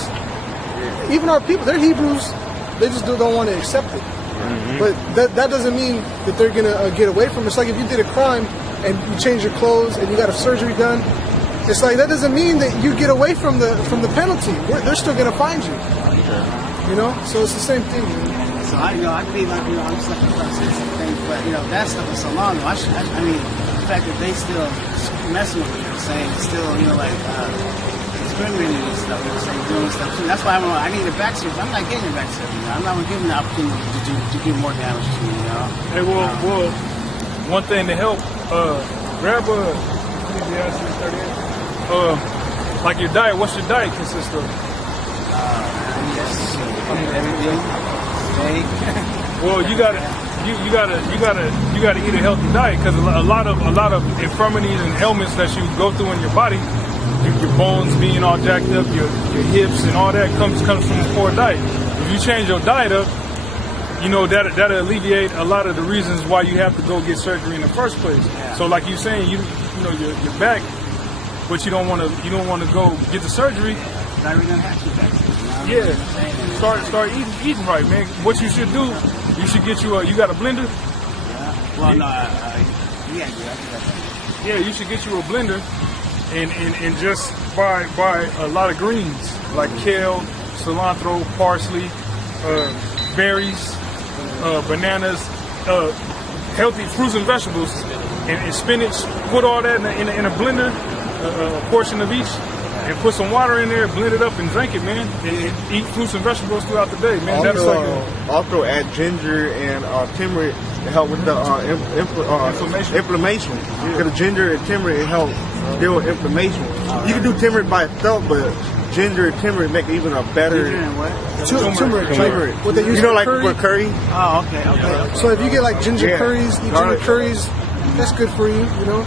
Even our people, they're Hebrews. They just don't want to accept it. Mm-hmm. But that doesn't mean that they're going to get away from it. It's like if you did a crime and you change your clothes and you got a surgery done, it's like that doesn't mean that you get away from the penalty. They're still going to find you. You know? So it's the same thing. So I feel like, you know, I'm just like some things, but you know, that stuff is so long. I mean, the fact that they still messing with me, saying still, you know, like discriminating and stuff, you know, saying doing stuff too. That's why I need a back series. I'm not getting a back series. You know? I'm not going to give them the opportunity to do more damage to me. You know. Hey, well, one thing to help, grab Ecclesiastes 38. Like your diet. What's your diet consist of? Everything. Well, you gotta eat a healthy diet, because a lot of infirmities and ailments that you go through in your body, your bones being all jacked up, your hips and all that comes from a poor diet. If you change your diet up, you know, that'll alleviate a lot of the reasons why you have to go get surgery in the first place. So like you're saying, you know, your back, but you don't want to go get the surgery. Now we're gonna have to back. Yeah, start eating right, man. What you should do, you should get you got a blender? Yeah. Well, no, yeah. Yeah, you should get you a blender and just buy a lot of greens like kale, cilantro, parsley, berries, bananas, healthy fruits and vegetables, and spinach. Put all that in a blender, a portion of each. And put some water in there, blend it up, and drink it, man. And eat fruits and vegetables throughout the day, man. Also add ginger and turmeric to help with the inflammation. Because the ginger and turmeric help deal with inflammation. You can do turmeric by itself, but ginger and turmeric make even a better. Ginger and what? Turmeric. What they use you know, for like curry? for curry. Oh, okay. So if you get like ginger curries, eat ginger curries, that's good for you, you know.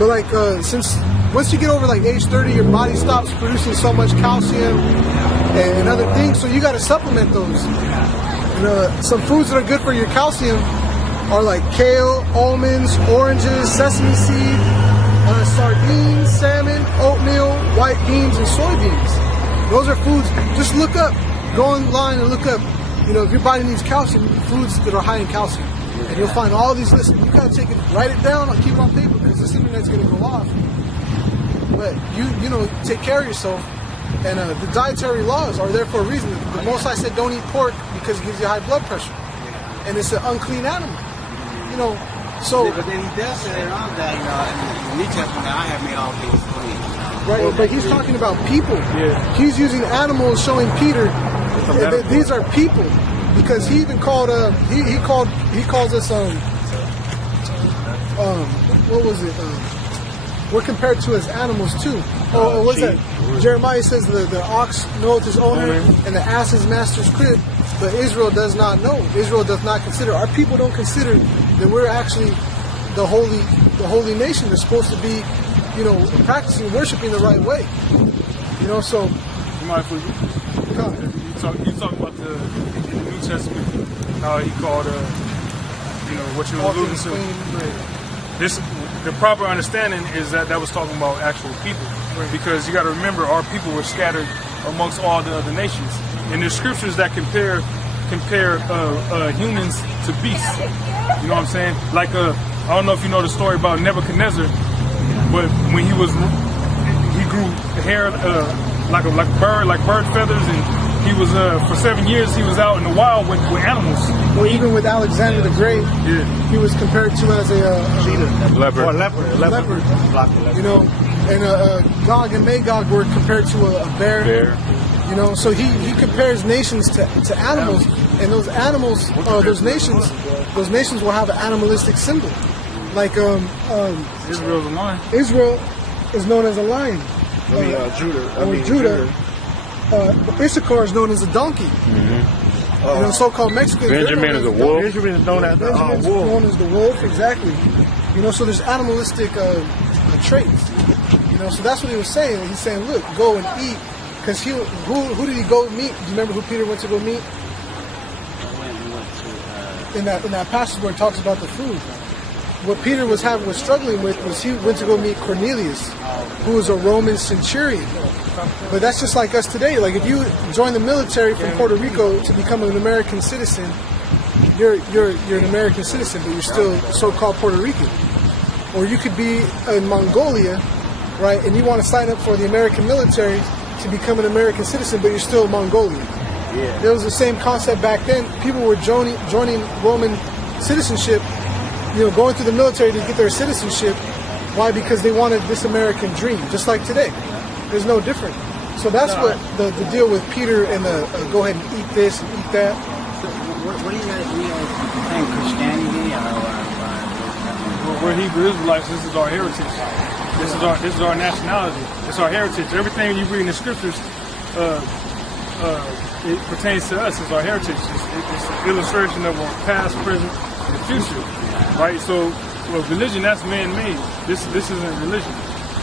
But like since once you get over like age 30, your body stops producing so much calcium and other things, so you got to supplement those. And, some foods that are good for your calcium are like kale, almonds, oranges, sesame seed, sardines, salmon, oatmeal, white beans, and soybeans. Those are foods. Just look up, go online and look up. You know, if your body needs calcium, foods that are high in calcium. And you'll find all these lists. You gotta take it, write it down, or keep it on paper because this internet's gonna go off. But you know, take care of yourself. And the dietary laws are there for a reason. The Most High said don't eat pork because it gives you high blood pressure, and it's an unclean animal. You know, so. But then he does say around that, you know, in the New Testament, I have made all things clean. Right, but he's talking about people. Yeah. He's using animals, showing Peter that these are people. Because he even called he calls us what was it? We're compared to as animals too. Oh, what's that? Jeremiah says the ox knoweth his owner and the ass his master's crib, but Israel does not know. Israel does not consider. Our people don't consider that we're actually the holy nation. They're supposed to be, you know, practicing worshiping the right way. You know, so. You mind if we talk about the New Testament, how he called, you know, what you were alluding to. The proper understanding is that was talking about actual people, because you got to remember our people were scattered amongst all the other nations. And there's scriptures that compare humans to beasts. You know what I'm saying? Like I don't know if you know the story about Nebuchadnezzar, but when he grew hair like a bird, like bird feathers, and he was for 7 years he was out in the wild with animals. Well, even with Alexander the Great, he was compared to as a leopard. Or leopard. You know, and Gog and Magog were compared to a bear. You know, so he compares nations to animals, and those animals, those nations will have an animalistic symbol. Like Israel's a lion. Israel is known as a lion. Judah. Issachar is known as a donkey. You know, so-called Mexicans. Benjamin is a wolf. Benjamin is known as the wolf. Known as the wolf, exactly. You know, so there's animalistic traits. You know, so that's what he was saying. He's saying, look, go and eat. Because who did he go meet? Do you remember who Peter went to go meet? In that passage where it talks about the food. What Peter was struggling with was he went to go meet Cornelius, who was a Roman centurion. But that's just like us today. Like if you join the military from Puerto Rico to become an American citizen, you're an American citizen, but you're still so-called Puerto Rican. Or you could be in Mongolia, right, and you want to sign up for the American military to become an American citizen, but you're still Mongolian. Yeah. It was the same concept back then. People were joining Roman citizenship, you know, going through the military to get their citizenship. Why? Because they wanted this American dream, just like today. There's no different. So that's what the deal with Peter and the go ahead and eat this and eat that. What do you guys think? Christianity or We're Hebrew Israelites. This is our heritage. This is our nationality. It's our heritage. Everything you read in the scriptures, it pertains to us. It's our heritage. It's an illustration of our past, present, and future. Right? So, religion, that's man-made. This isn't religion.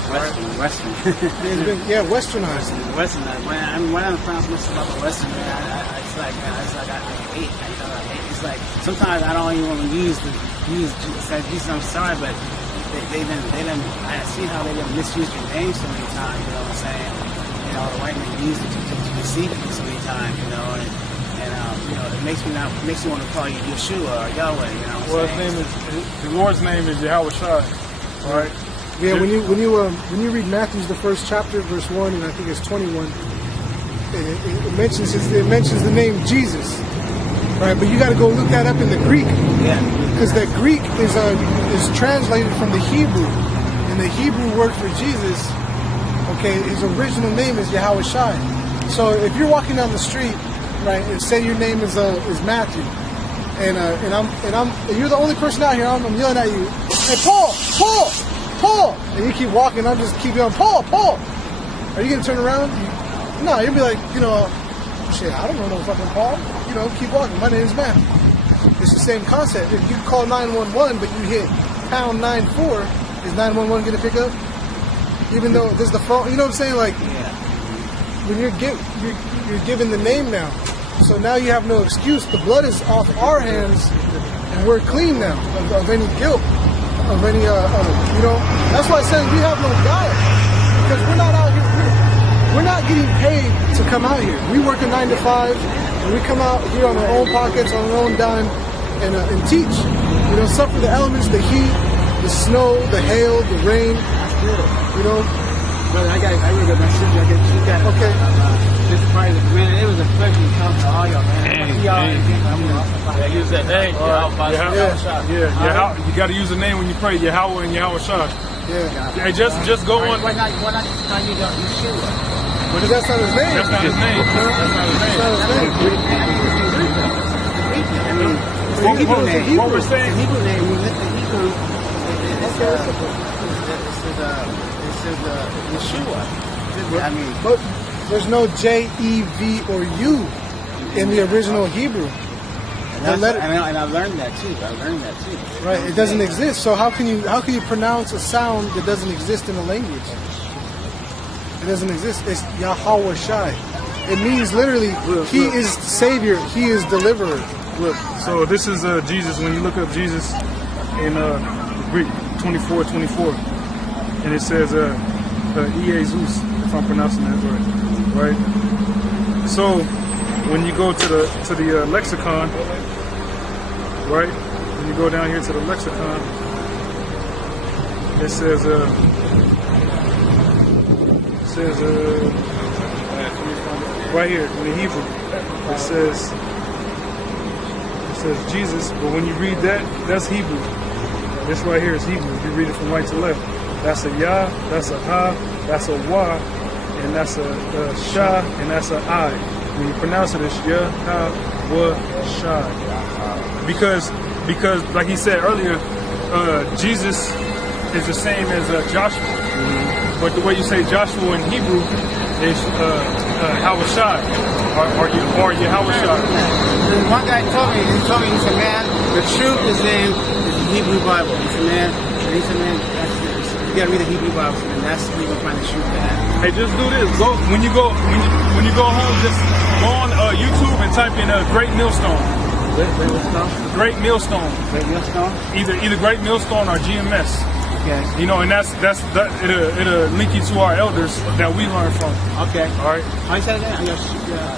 Western. It's been, westernized. Western. When I found so much about the Western, man, it's like I hate. It's like sometimes I don't even want to use Jesus. I'm sorry, but they done. I see how they done misused your name so many times. You know what I'm saying? You know, the white man used it to deceive you so many times. You know, and you know, it makes me want to call you Yeshua or Yahweh. You know what I'm saying? The Lord's name is Yahweh Shai. All right. Yeah, when you read Matthew's the first chapter, verse 1, and I think it's 21, it mentions the name Jesus, right? But you got to go look that up in the Greek, because the Greek is translated from the Hebrew, and the Hebrew word for Jesus, okay, his original name is Yahweh Shai. So if you're walking down the street, right, and say your name is Matthew, and you're the only person out here, I'm yelling at you, hey Paul, and you keep walking, I'm just keep yelling, Paul, are you gonna turn around? No, you'll be like, shit, I don't know no fucking Paul. Keep walking. My name's Matthew. It's the same concept. If you call 911, but you hit pound 94, is 911 gonna pick up? Even though there's the phone, you know what I'm saying? Like, when you're given the name now, so now you have no excuse. The blood is off our hands, and we're clean now of any guilt. Of any, that's why I said we have no God, because we're not out here. We're not getting paid to come out here. We work a 9 to 5, and we come out here on our own pockets, on our own dime, and teach. Suffer the elements, the heat, the snow, the hail, the rain. Brother, I gotta go back to Okay. This is probably man. It was a pleasure to talk to all y'all, man. Use that name. You got to use the name when you pray. Yahweh and Yahweh Shai. Yeah. Hey, just go on. Why not call you Yeshua? But that's not his name. That's not his name. What we're saying. Hebrew name. Hebrew. This is Yeshua. But there's no J-E-V or U in the original Hebrew. And I learned that too. Right, it doesn't exist. So how can you pronounce a sound that doesn't exist in the language? It doesn't exist. It's Yahweh Shai. It means literally, He is Savior. He is Deliverer. Look, so this is Jesus. When you look up Jesus in Greek 24:24, and it says Jesus, if I'm pronouncing that right? So when you go to the lexicon, right? When you go down here to the lexicon, it says right here in the Hebrew, it says Jesus, but when you read that's Hebrew. This right here is Hebrew. You read it from right to left. That's a Yah, that's a Ha, that's a Wa, and that's a Sha, and that's a I. When you pronounce it, it's Yahweh Shai. Because like he said earlier, Jesus is the same as Joshua. Mm-hmm. But the way you say Joshua in Hebrew is Yahweh Shai, or Yahweh Shai. One guy told me, he said, man, the truth is in the Hebrew Bible. He said, man, you gotta read the Hebrew Bible, and that's where you're gonna find the truth at. Hey, just do this. When you go home, just go on YouTube and type in Great Millstone. Great Millstone. Great Millstone. Either Great Millstone or GMS. Okay. And it'll link you to our elders that we learn from. Okay. All right. How you say that?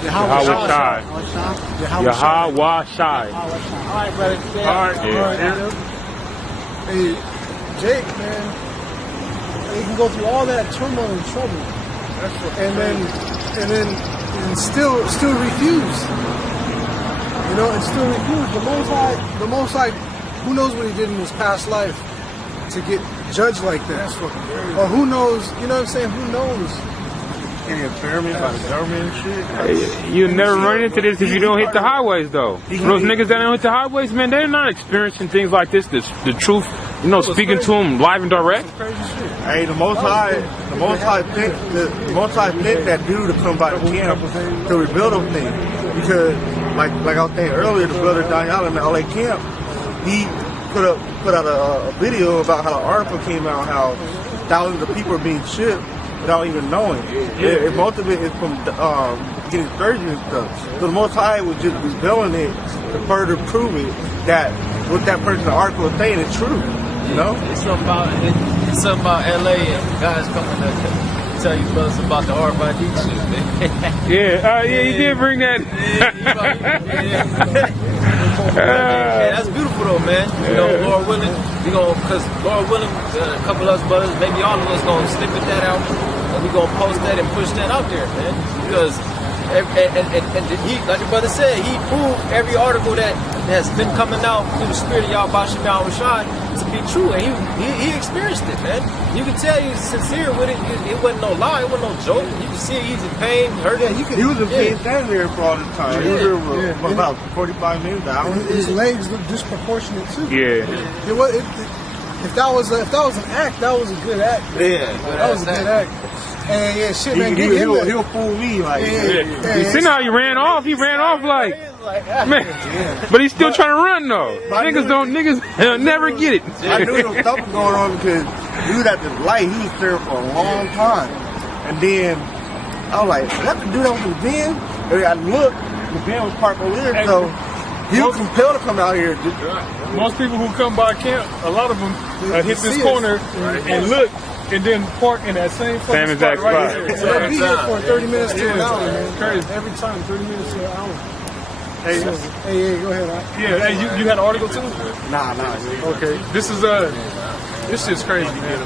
Yahweh Shai. Yahweh Shai. All right, brother. All right. Yeah. Hey, Jake, man, you can go through all that turmoil and trouble, and still refuse. And still refuse. The Most High, who knows what he did in his past life to get judged like that? Or who knows? You know what I'm saying? Who knows? Any experiment by the government and shit? You never run into this if you don't hit the highways, though. Those niggas that don't hit the highways, man, they're not experiencing things like this. The truth, speaking to them live and direct. Hey, the Most High picked that dude to come by the camp to rebuild everything. Because, like I was saying earlier, the brother Daniel in the LA camp, he put out a video about how the article came out, how thousands of people are being shipped without even knowing. And most of it is from getting surgery and stuff. So the Most High was just revealing it to further prove it that what that person in the article is saying is true. You know? It's something about LA and guys coming to tell you brothers about the RFID shit, man. Yeah, you did bring that. Yeah, that's beautiful though, man. You know, Lord willing, cause Lord willing, a couple of us brothers, maybe all of us gonna snippet that out, and we gonna post that and push that out there, man. Because and he, like your brother said, he proved every article that has been coming out through the spirit of Yahweh Shem Rashad to be true, and he experienced it, man. You can tell he's sincere with it. It wasn't no lie, it wasn't no joke. You can see he's in pain, hurt. Yeah, he was in pain standing there for all the time. He was there for about 45 minutes, an hour. His legs look disproportionate too. Yeah. If that was an act, that was a good act. Yeah, that was a good act. And yeah, shit, man, he'll fool me like. You see how he ran off? He ran off like, man. But he's still trying to run though. Niggas never get it. I knew there was something going on because he was at this light. He was there for a long time, and then I was like, "Is that the dude that was in the van?" And I looked, the van was parked over there, so he was compelled to come out here. Most people who come by camp, a lot of them hit this corner and look. And then park in that same exact spot. Right there. So they'll be here for 30 minutes to an hour, man. Crazy. Every time, 30 minutes to an hour. Hey, hey, go ahead. Yeah, hey, you had an article too? Nah. Okay, this shit's crazy, man.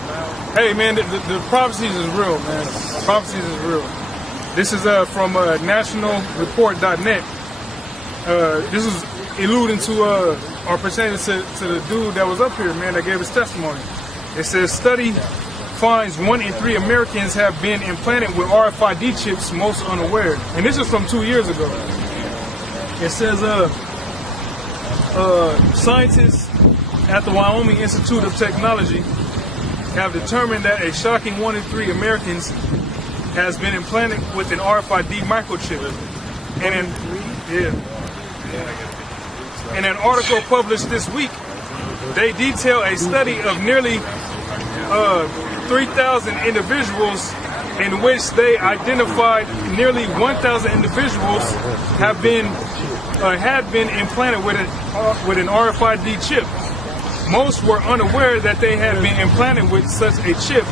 Hey, man, the prophecies is real, man. Prophecies is real. This is from nationalreport.net. This is alluding to or pertaining to the dude that was up here, man, that gave his testimony. It says study finds 1 in 3 Americans have been implanted with RFID chips, most unaware. And this is from 2 years ago. It says scientists at the Wyoming Institute of Technology have determined that a shocking 1 in 3 Americans has been implanted with an RFID microchip. And in an article published this week, they detail a study of nearly 3,000 individuals in which they identified nearly 1,000 individuals had been implanted with an RFID chip. Most were unaware that they had been implanted with such a chip.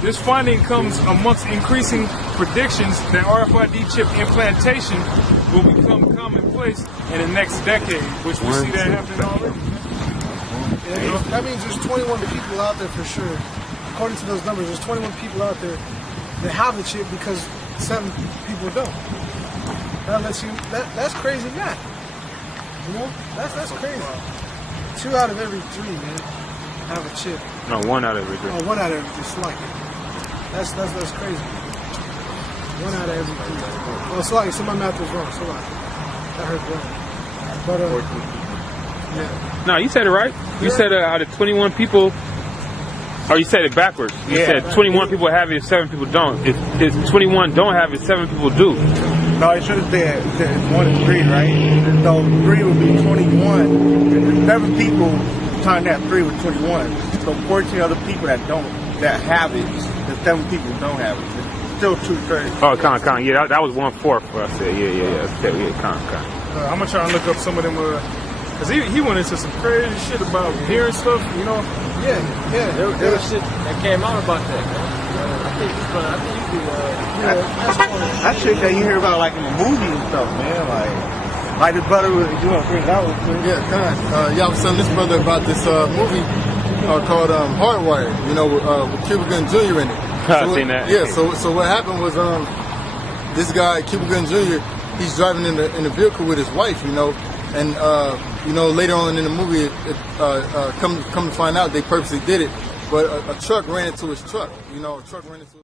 This finding comes amongst increasing predictions that RFID chip implantation will become commonplace in the next decade, which we see that happening already. Yeah, that means there's 21 people out there for sure. According to those numbers, there's 21 people out there that have the chip because 7 people don't. That lets you. That's crazy math. You know, that's crazy. 2 out of every 3, man, have a chip. No, 1 out of every 3. Oh, 1 out of every 3. Slack it. That's crazy. 1 out of every 3. Oh, slack it. So my math was wrong. Slack it. That hurt wrong. But yeah. No, you said it right. You said out of 21 people, or you said it backwards. You said 21 people have it, 7 people don't. If 21 don't have it, 7 people do. No, it should have said it's 1 in 3, right? So 3 would be 21. And 7 people times that 3 with 21. So 14 other people that have it, and 7 people don't have it. It's still 2/3. Oh, con. Yeah, that was 1/4 for us. Yeah, con. I'm gonna try and look up some of them. Cause he went into some crazy shit about hearing stuff, you know. Yeah. There was shit that came out about that. That shit that you hear about like in the movies and stuff, man. Like this brother was doing things out with me. Yeah, I was telling this brother about this movie called Hardwired. You know, with Cuba Gooding Jr. in it. I've seen that. Yeah. So what happened was this guy Cuba Gooding Jr. He's driving in the vehicle with his wife. You know. And, you know, later on in the movie, come to find out they purposely did it. But a truck ran into his truck. You know, a truck ran into